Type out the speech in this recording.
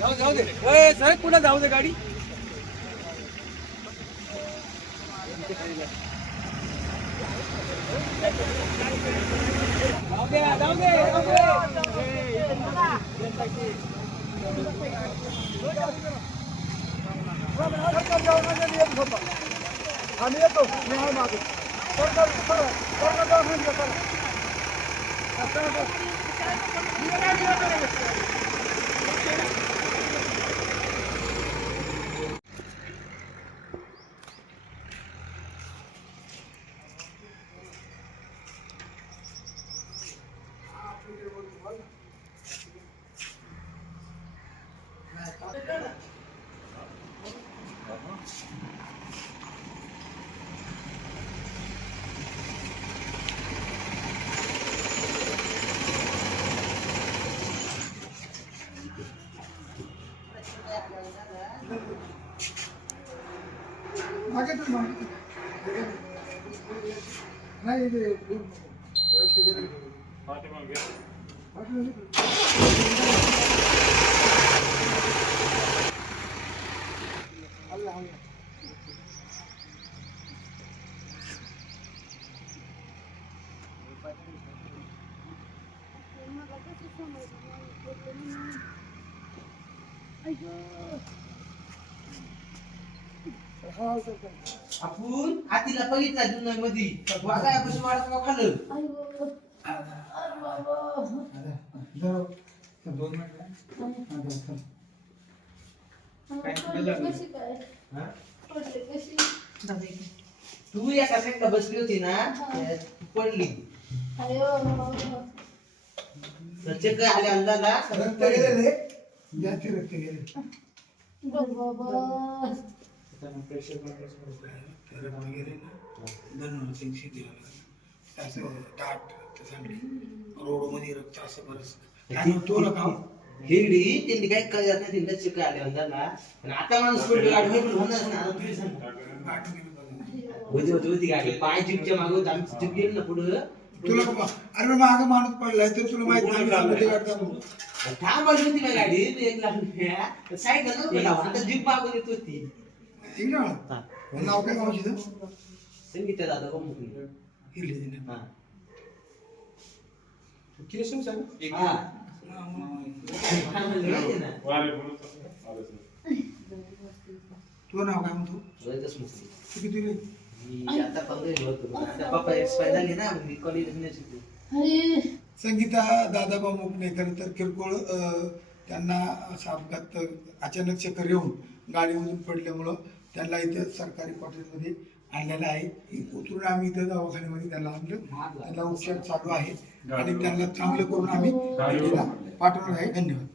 जाऊ दे. साहेब पुन्हा जाऊ दे गाडी जाऊ दे जाऊ दे जाऊ दे. आम्ही येतो मी आहे मागे सरकार सरकार सरकार जाऊन येतो, चला. मागे तू मागे. आपण हातीला बघितला जुन्या मध्ये वागा आपण वाढत का दोन मिनिट तू एका साईडला बसली होती ना पडली. तर चक्कर आले अंदाला? रक्त गेले रे जास्त रक्त गेले. रक्त गेले ना धनुर्वाची शेती असं ताट चांगली रोडमध्ये रक्त असं बरंच. आणि तो नका हिरडी त्यांनी काय करत नाही त्यांना चक्कर आले पण आता माणूस पडली गाडी होईल होणार ना आता तुम्ही सांगा. गाठ गेली बघा. होती होती होती गाडी. पाय जीपच्या मागे होती आम्ही जीप गेलो ना पुढं. तुला अरे माग माणूस पडलाय तर तुला माहीत नाही. थांब होती ना गाडी? एक लाख रुपया. लावून. आता जीप मागून येत होती. ठीक ना हा. नाव काय मावशीचं संगीता दादा हिरली दिली. मग. म्हणलं माहिती ना. तुझं नाव काय म्हणतो. तू किती रे संगीता दादाबा मुकणे खरं तर किरकोळ त्यांना असा अपघात अचानक चक्कर येऊन गाडीमधून पडल्यामुळं त्यांना इथं सरकारी क्वार्टरमध्ये आणलेलं आहे. उतरून आम्ही इथं दवाखान्यामध्ये त्यांना आणलं. त्यांना उपचार चालू आहे. आणि त्यांना चांगलं करून आम्ही पाठवणार आहे. धन्यवाद.